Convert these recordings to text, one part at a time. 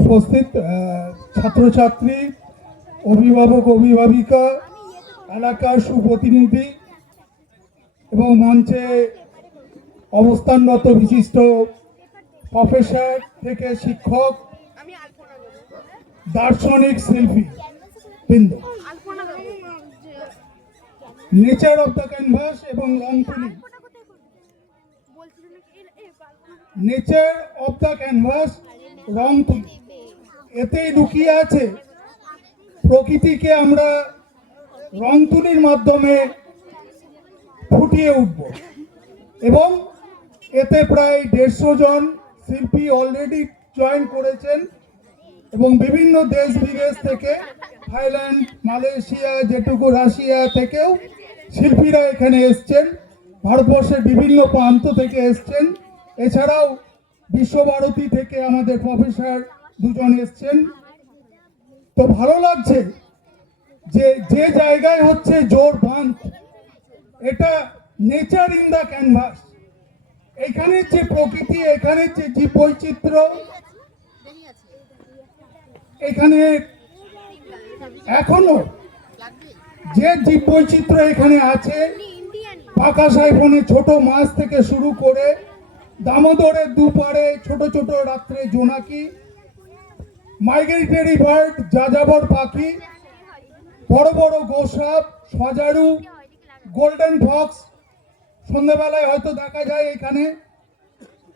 উপস্থিত ছাত্রছাত্রী, অভিভাবক অভিভাবিকা, এলাকার সুপ্রতিনিধি এবং মঞ্চে অবস্থানরত বিশিষ্ট প্রফেসর থেকে শিক্ষক, দার্শনিক, শিল্পী বৃন্দ, নেচার অফ দ্য ক্যানভাস এবং রং তুলি। নেচার অফ দ্য ক্যানভাস, রং তুলি, এতেই লুকিয়ে আছে প্রকৃতিকে আমরা রং তুলির মাধ্যমে ফুটিয়ে উঠব। এবং এতে প্রায় 150 জন শিল্পী অলরেডি জয়েন করেছেন এবং বিভিন্ন দেশ বিদেশ থেকে, থাইল্যান্ড, মালয়েশিয়া, যেটুকু রাশিয়া থেকেও শিল্পীরা এখানে এসছেন, ভারতবর্ষের বিভিন্ন প্রান্ত থেকে এসছেন। এছাড়াও বিশ্বভারতী থেকে আমাদের প্রফেসর 2 জন এসছেন। তো ভালো লাগছে যে যে জায়গায় হচ্ছে জোর বাঁধ, এটা নেচার ইন দ্য ক্যানভাস। এখানের যে প্রকৃতি, এখানের যে জীব বৈচিত্র্য, এখানে এখনো যে জীব বৈচিত্র্য এখানে আছে, পাকা সাইফনে ছোট মাছ থেকে শুরু করে দামোদরের দুপারে ছোট ছোট রাত্রে জোনাকি, মাইগ্রেটরি বার্ড, যাযাবর পাখি, বড় বড় গোসাপ, সজারু, গোল্ডেন ফক্স সন্ধ্যাবেলায় হয়তো দেখা যায় এখানে।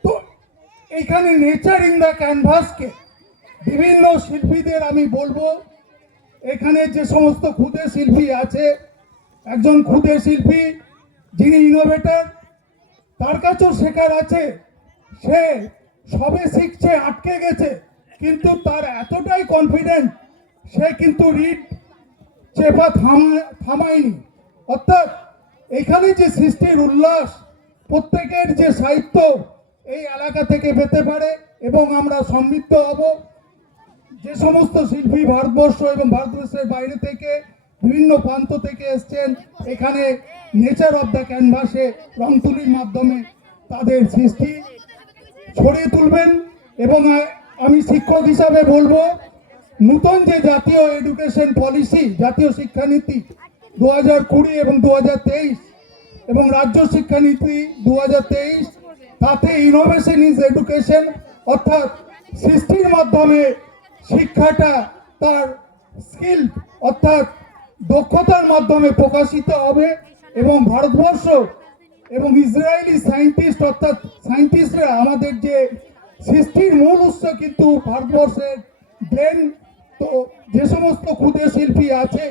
তো এখানে নেচার ইন দ্য ক্যানভাসকে বিভিন্ন শিল্পীদের আমি বলবো, এখানে যে সমস্ত ক্ষুদে শিল্পী আছে, একজন ক্ষুদে শিল্পী যিনি ইনোভেটর, তার কাছেও শেখার আছে। সে সবে শিখছে, আটকে গেছে, কিন্তু তার এতটাই কনফিডেন্ট, সে কিন্তু রিড চেপা থামায়নি। অর্থাৎ এখানে যে সৃষ্টির উল্লাস, প্রত্যেকের যে সাহিত্য এই এলাকা থেকে পেতে পারে এবং আমরা সমৃদ্ধ হব। যে সমস্ত শিল্পী ভারতবর্ষ এবং ভারতবর্ষের বাইরে থেকে বিভিন্ন প্রান্ত থেকে এসছেন, এখানে নেচার অফ দ্য ক্যানভাসে রং তুলির মাধ্যমে তাদের সৃষ্টি ছড়িয়ে তুলবেন। এবং আমি শিক্ষক হিসাবে বলবো, নতুন যে জাতীয় এডুকেশন পলিসি, জাতীয় শিক্ষানীতি 2020 এবং 2023 এবং রাজ্য শিক্ষানীতি 2023, তাতে ইনোভেশন ইজ এডুকেশন, অর্থাৎ সৃষ্টির মাধ্যমে শিক্ষাটা তার স্কিল অর্থাৎ দক্ষতার মাধ্যমে প্রকাশিত হবে। এবং ভারতবর্ষ এবং ইসরায়েলি সায়েন্টিস্ট অর্থাৎ সায়েন্টিস্টরা, আমাদের যে সৃষ্টির মূল উৎস কিন্তু ভারতবর্ষের ব্রেন। তো যে সমস্ত ক্ষুদে শিল্পী আছে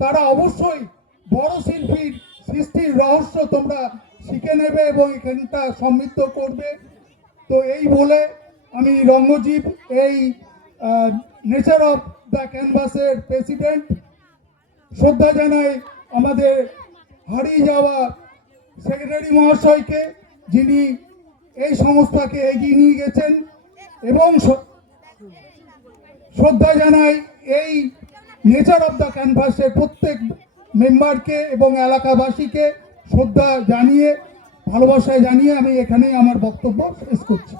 তারা অবশ্যই বড় শিল্পীর সৃষ্টির রহস্য তোমরা শিখে নেবে এবং এখানটা সমৃদ্ধ করবে। তো এই বলে আমি রঙ্গজীব, এই নেচার অফ দ্য ক্যানভাসের প্রেসিডেন্ট, শ্রদ্ধা জানাই আমাদের হারিয়ে যাওয়া সেক্রেটারি মহাশয়কে, যিনি এই সংস্থাকে এগিয়ে নিয়ে গেছেন, এবং শ্রদ্ধা জানাই এই নেচার অফ দ্য ক্যানভাসের প্রত্যেক মেম্বারকে এবং এলাকাবাসীকে শ্রদ্ধা জানিয়ে, ভালোবাসা জানিয়ে আমি এখানেই আমার বক্তব্য শেষ করছি।